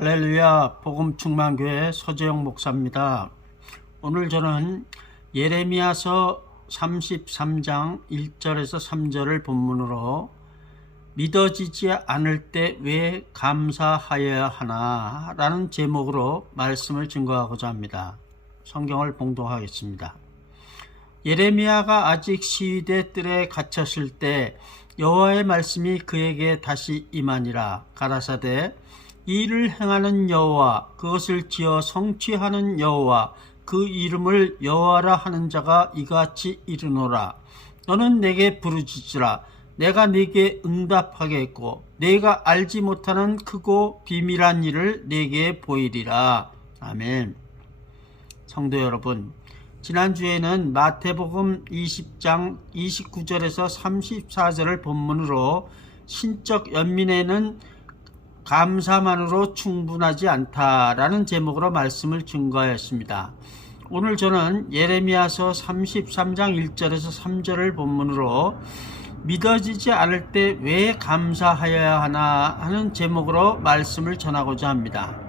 할렐루야, 복음충만교회 서재영 목사입니다. 오늘 저는 예레미야서 33장 1절에서 3절을 본문으로 믿어지지 않을 때 왜 감사하여야 하나 라는 제목으로 말씀을 증거하고자 합니다. 성경을 봉독하겠습니다. 예레미야가 아직 시위대 뜰에 갇혔을 때 여호와의 말씀이 그에게 다시 임하니라. 가라사대 이 일을 행하는 여호와, 그것을 지어 성취하는 여호와, 그 이름을 여호와라 하는 자가 이같이 이르노라. 너는 내게 부르짖으라. 내가 네게 응답하겠고 네가 알지 못하는 크고 비밀한 일을 네게 보이리라. 아멘. 성도 여러분, 지난주에는 마태복음 20장 29절에서 34절을 본문으로 신적 연민에는 감사만으로 충분하지 않다라는 제목으로 말씀을 증거하였습니다. 오늘 저는 예레미야서 33장 1절에서 3절을 본문으로 믿어지지 않을 때 왜 감사하여야 하나 하는 제목으로 말씀을 전하고자 합니다.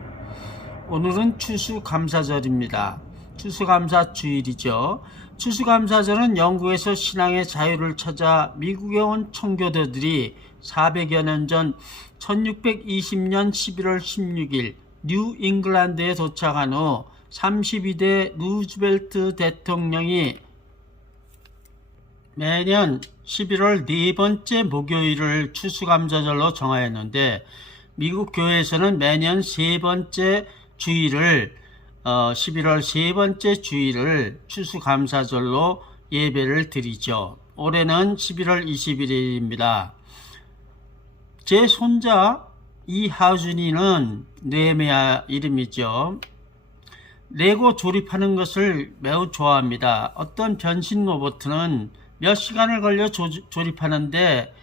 오늘은 추수감사절입니다. 추수감사주일이죠. 추수감사절은 영국에서 신앙의 자유를 찾아 미국에 온 청교도들이 400여 년 전 1620년 11월 16일 뉴 잉글랜드에 도착한 후 32대 루즈벨트 대통령이 매년 11월 네 번째 목요일을 추수감사절로 정하였는데 미국 교회에서는 매년 세 번째 주일을 11월 세 번째 주일을 추수감사절로 예배를 드리죠. 올해는 11월 21일입니다. 제 손자 이하준이는 네메아 이름이죠. 레고 조립하는 것을 매우 좋아합니다. 어떤 변신 로봇은 몇 시간을 걸려 조립하는데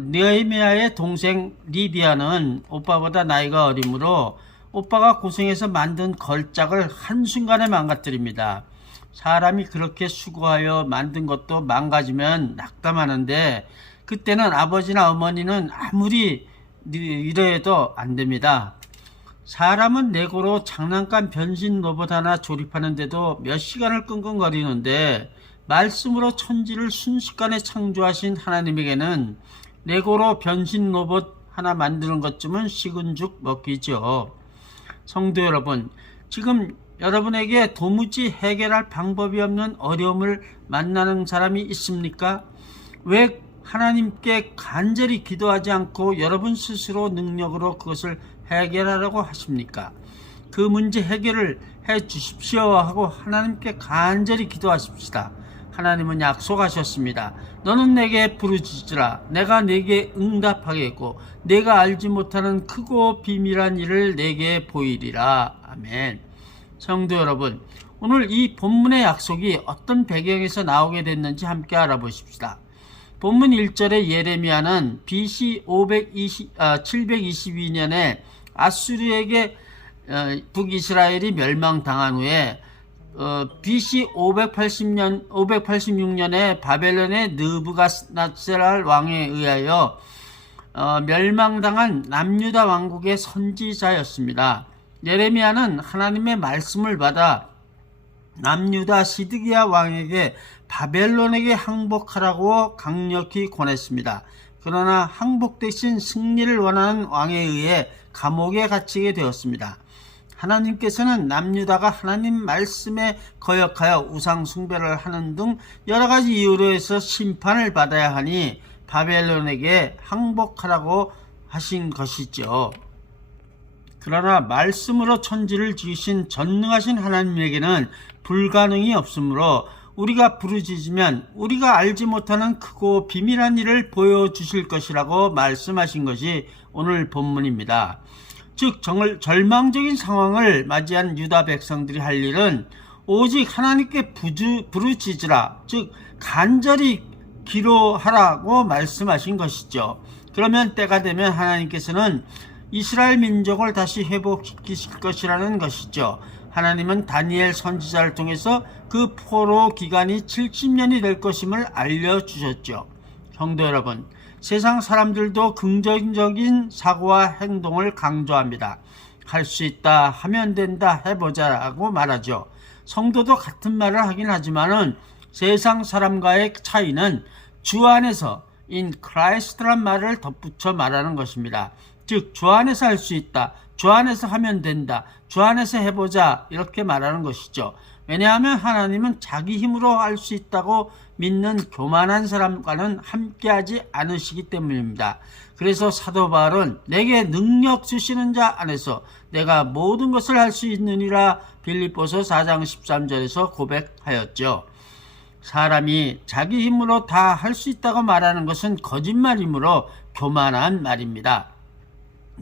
네메아의 동생 리디아는 오빠보다 나이가 어리므로 오빠가 고생해서 만든 걸작을 한순간에 망가뜨립니다. 사람이 그렇게 수고하여 만든 것도 망가지면 낙담하는데 그때는 아버지나 어머니는 아무리 이래도 안 됩니다. 사람은 레고로 장난감 변신 로봇 하나 조립하는데도 몇 시간을 끙끙거리는데 말씀으로 천지를 순식간에 창조하신 하나님에게는 레고로 변신 로봇 하나 만드는 것쯤은 식은 죽 먹기죠. 성도 여러분, 지금 여러분에게 도무지 해결할 방법이 없는 어려움을 만나는 사람이 있습니까? 왜 하나님께 간절히 기도하지 않고 여러분 스스로 능력으로 그것을 해결하려고 하십니까? 그 문제 해결을 해 주십시오 하고 하나님께 간절히 기도하십시다. 하나님은 약속하셨습니다. 너는 내게 부르짖으라. 내가 네게 응답하겠고 내가 알지 못하는 크고 비밀한 일을 네게 보이리라. 아멘. 성도 여러분, 오늘 이 본문의 약속이 어떤 배경에서 나오게 됐는지 함께 알아보십시다. 본문 1절의 예레미야는 BC 722년에 아수르에게 북이스라엘이 멸망당한 후에 BC 586년에 바벨론의 느부갓네살 왕에 의하여 멸망당한 남유다 왕국의 선지자였습니다. 예레미야는 하나님의 말씀을 받아 남유다 시드기야 왕에게 바벨론에게 항복하라고 강력히 권했습니다. 그러나 항복 대신 승리를 원하는 왕에 의해 감옥에 갇히게 되었습니다. 하나님께서는 남유다가 하나님 말씀에 거역하여 우상 숭배를 하는 등 여러 가지 이유로 해서 심판을 받아야 하니 바벨론에게 항복하라고 하신 것이죠. 그러나 말씀으로 천지를 지으신 전능하신 하나님에게는 불가능이 없으므로 우리가 부르짖으면 우리가 알지 못하는 크고 비밀한 일을 보여주실 것이라고 말씀하신 것이 오늘 본문입니다. 즉 절망적인 상황을 맞이한 유다 백성들이 할 일은 오직 하나님께 부르짖으라, 즉 간절히 기도하라고 말씀하신 것이죠. 그러면 때가 되면 하나님께서는 이스라엘 민족을 다시 회복시키실 것이라는 것이죠. 하나님은 다니엘 선지자를 통해서 그 포로 기간이 70년이 될 것임을 알려주셨죠. 성도 여러분, 세상 사람들도 긍정적인 사고와 행동을 강조합니다. 할 수 있다, 하면 된다, 해보자라고 말하죠. 성도도 같은 말을 하긴 하지만은 세상 사람과의 차이는 주 안에서 in Christ란 말을 덧붙여 말하는 것입니다. 즉, 주 안에서 할 수 있다, 주 안에서 하면 된다, 주 안에서 해보자, 이렇게 말하는 것이죠. 왜냐하면 하나님은 자기 힘으로 할 수 있다고 믿는 교만한 사람과는 함께하지 않으시기 때문입니다. 그래서 사도 바울은 내게 능력 주시는 자 안에서 내가 모든 것을 할 수 있느니라 빌립보서 4장 13절에서 고백하였죠. 사람이 자기 힘으로 다 할 수 있다고 말하는 것은 거짓말이므로 교만한 말입니다.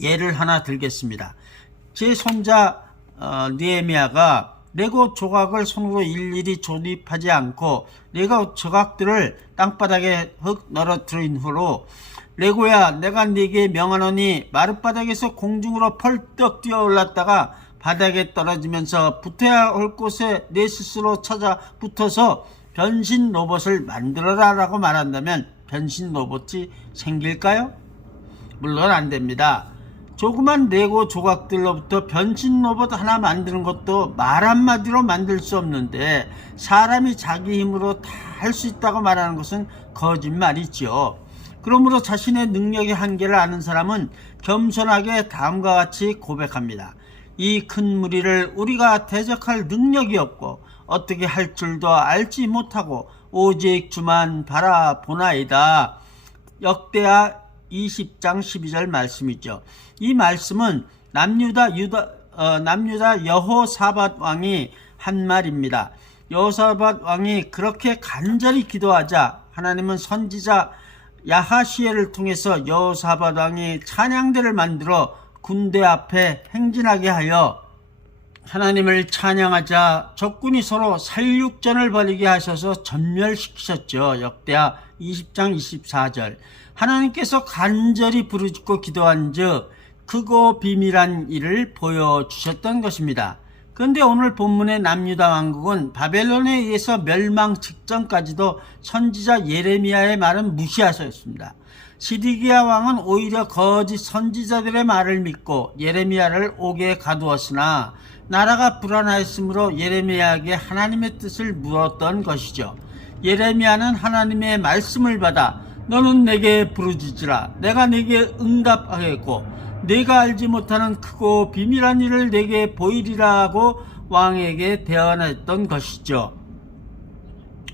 예를 하나 들겠습니다. 제 손자 느헤미야가 레고 조각을 손으로 일일이 조립하지 않고 레고 조각들을 땅바닥에 흙 널어뜨린 후로 레고야, 내가 네게 명하노니 마룻바닥에서 공중으로 펄떡 뛰어 올랐다가 바닥에 떨어지면서 붙어야 할 곳에 내 스스로 찾아 붙어서 변신 로봇을 만들어라 라고 말한다면 변신 로봇이 생길까요? 물론 안 됩니다. 조그만 레고 조각들로부터 변신 로봇 하나 만드는 것도 말 한마디로 만들 수 없는데 사람이 자기 힘으로 다 할 수 있다고 말하는 것은 거짓말이죠. 그러므로 자신의 능력의 한계를 아는 사람은 겸손하게 다음과 같이 고백합니다. 이 큰 무리를 우리가 대적할 능력이 없고 어떻게 할 줄도 알지 못하고 오직 주만 바라보나이다. 역대하 20장 12절 말씀이죠. 이 말씀은 남유다 여호사밧 왕이 한 말입니다. 여호사밧 왕이 그렇게 간절히 기도하자 하나님은 선지자 야하시엘을 통해서 여호사밧 왕이 찬양대를 만들어 군대 앞에 행진하게 하여 하나님을 찬양하자 적군이 서로 살육전을 벌이게 하셔서 전멸시키셨죠. 역대하 20장 24절. 하나님께서 간절히 부르짖고 기도한 즉 크고 비밀한 일을 보여주셨던 것입니다. 그런데 오늘 본문의 남유다 왕국은 바벨론에 의해서 멸망 직전까지도 선지자 예레미야의 말은 무시하셨습니다. 시드기야 왕은 오히려 거짓 선지자들의 말을 믿고 예레미야를 옥에 가두었으나 나라가 불안하였으므로 예레미야에게 하나님의 뜻을 물었던 것이죠. 예레미야는 하나님의 말씀을 받아 너는 내게 부르짖으라 내가 내게 응답하겠고 내가 알지 못하는 크고 비밀한 일을 내게 보이리라고 왕에게 대언했던 것이죠.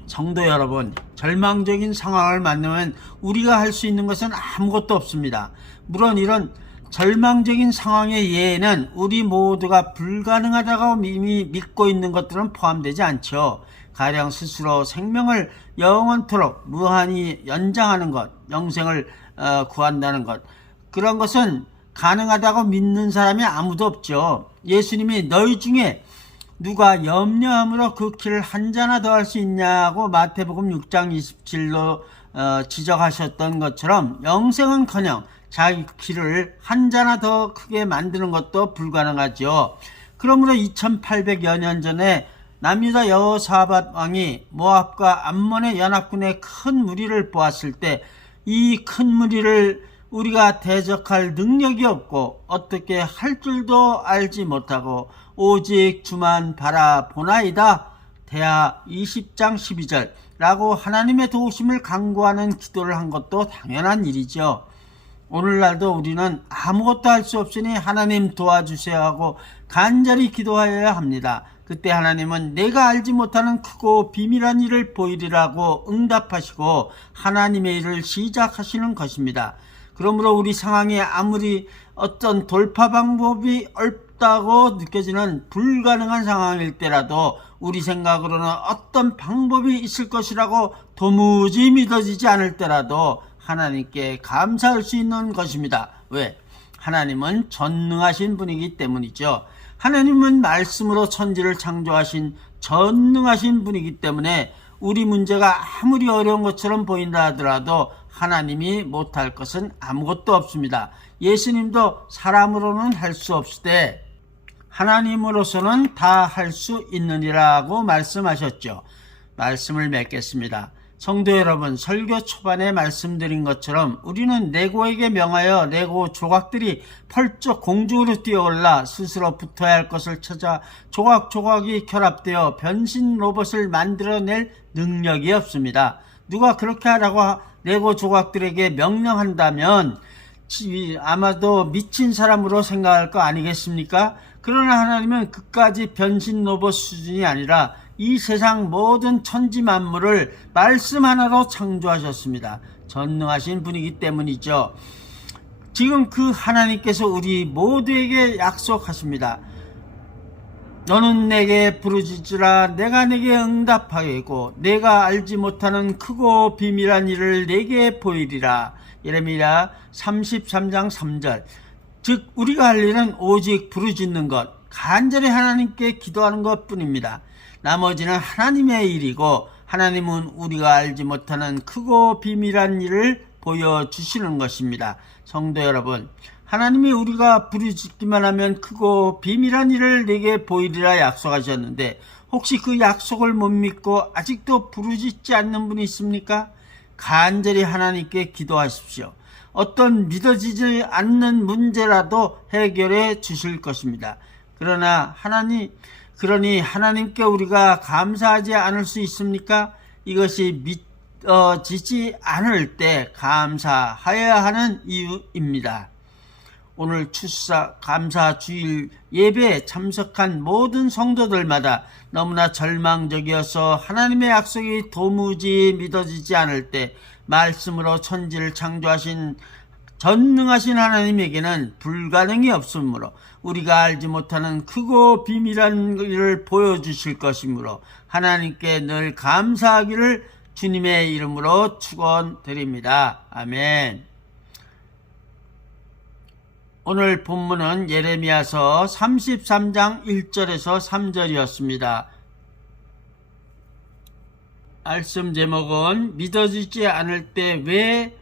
성도 여러분, 절망적인 상황을 만나면 우리가 할 수 있는 것은 아무것도 없습니다. 물론 이런 절망적인 상황의 예에는 우리 모두가 불가능하다고 이미 믿고 있는 것들은 포함되지 않죠. 가령 스스로 생명을 영원토록 무한히 연장하는 것, 영생을 구한다는 것, 그런 것은 가능하다고 믿는 사람이 아무도 없죠. 예수님이 너희 중에 누가 염려함으로 그 키를 한 자나 더 할 수 있냐고 마태복음 6장 27로 지적하셨던 것처럼 영생은커녕 자기 키를 한 자나 더 크게 만드는 것도 불가능하죠. 그러므로 2800여 년 전에 남유다 여호사밧 왕이 모압과 암몬의 연합군의 큰 무리를 보았을 때 이 큰 무리를 우리가 대적할 능력이 없고 어떻게 할 줄도 알지 못하고 오직 주만 바라보나이다. 대하 20장 12절 라고 하나님의 도우심을 간구하는 기도를 한 것도 당연한 일이죠. 오늘날도 우리는 아무것도 할 수 없으니 하나님 도와주세요 하고 간절히 기도하여야 합니다. 그때 하나님은 내가 알지 못하는 크고 비밀한 일을 보이리라고 응답하시고 하나님의 일을 시작하시는 것입니다. 그러므로 우리 상황에 아무리 어떤 돌파 방법이 없다고 느껴지는 불가능한 상황일 때라도 우리 생각으로는 어떤 방법이 있을 것이라고 도무지 믿어지지 않을 때라도 하나님께 감사할 수 있는 것입니다. 왜? 하나님은 전능하신 분이기 때문이죠. 하나님은 말씀으로 천지를 창조하신 전능하신 분이기 때문에 우리 문제가 아무리 어려운 것처럼 보인다 하더라도 하나님이 못할 것은 아무것도 없습니다. 예수님도 사람으로는 할 수 없으되 하나님으로서는 다 할 수 있느니라고 말씀하셨죠. 말씀을 맺겠습니다. 성도 여러분, 설교 초반에 말씀드린 것처럼 우리는 네고에게 명하여 네고 조각들이 펄쩍 공중으로 뛰어올라 스스로 붙어야 할 것을 찾아 조각조각이 결합되어 변신 로봇을 만들어낼 능력이 없습니다. 누가 그렇게 하라고 네고 조각들에게 명령한다면 아마도 미친 사람으로 생각할 거 아니겠습니까? 그러나 하나님은 그까지 변신 로봇 수준이 아니라 이 세상 모든 천지 만물을 말씀 하나로 창조하셨습니다. 전능하신 분이기 때문이죠. 지금 그 하나님께서 우리 모두에게 약속하십니다. 너는 내게 부르짖으라 내가 내게 응답하겠고 내가 알지 못하는 크고 비밀한 일을 내게 보이리라. 예레미야 33장 3절. 즉 우리가 할 일은 오직 부르짖는 것, 간절히 하나님께 기도하는 것뿐입니다. 나머지는 하나님의 일이고 하나님은 우리가 알지 못하는 크고 비밀한 일을 보여주시는 것입니다. 성도 여러분, 하나님이 우리가 부르짖기만 하면 크고 비밀한 일을 내게 보이리라 약속하셨는데 혹시 그 약속을 못 믿고 아직도 부르짖지 않는 분이 있습니까? 간절히 하나님께 기도하십시오. 어떤 믿어지지 않는 문제라도 해결해 주실 것입니다. 그러니 하나님께 우리가 감사하지 않을 수 있습니까? 이것이 믿어지지 않을 때 감사하여야 하는 이유입니다. 오늘 추수사 감사 주일 예배에 참석한 모든 성도들마다 너무나 절망적이어서 하나님의 약속이 도무지 믿어지지 않을 때 말씀으로 천지를 창조하신 전능하신 하나님에게는 불가능이 없으므로 우리가 알지 못하는 크고 비밀한 일을 보여주실 것이므로 하나님께 늘 감사하기를 주님의 이름으로 축원드립니다. 아멘. 오늘 본문은 예레미야서 33장 1절에서 3절이었습니다. 말씀 제목은 믿어지지 않을 때 왜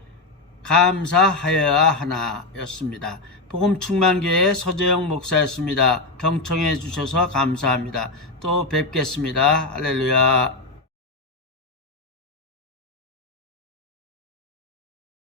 감사하여야 하나 였습니다. 복음충만교회 서재영 목사였습니다. 경청해 주셔서 감사합니다. 또 뵙겠습니다. 할렐루야.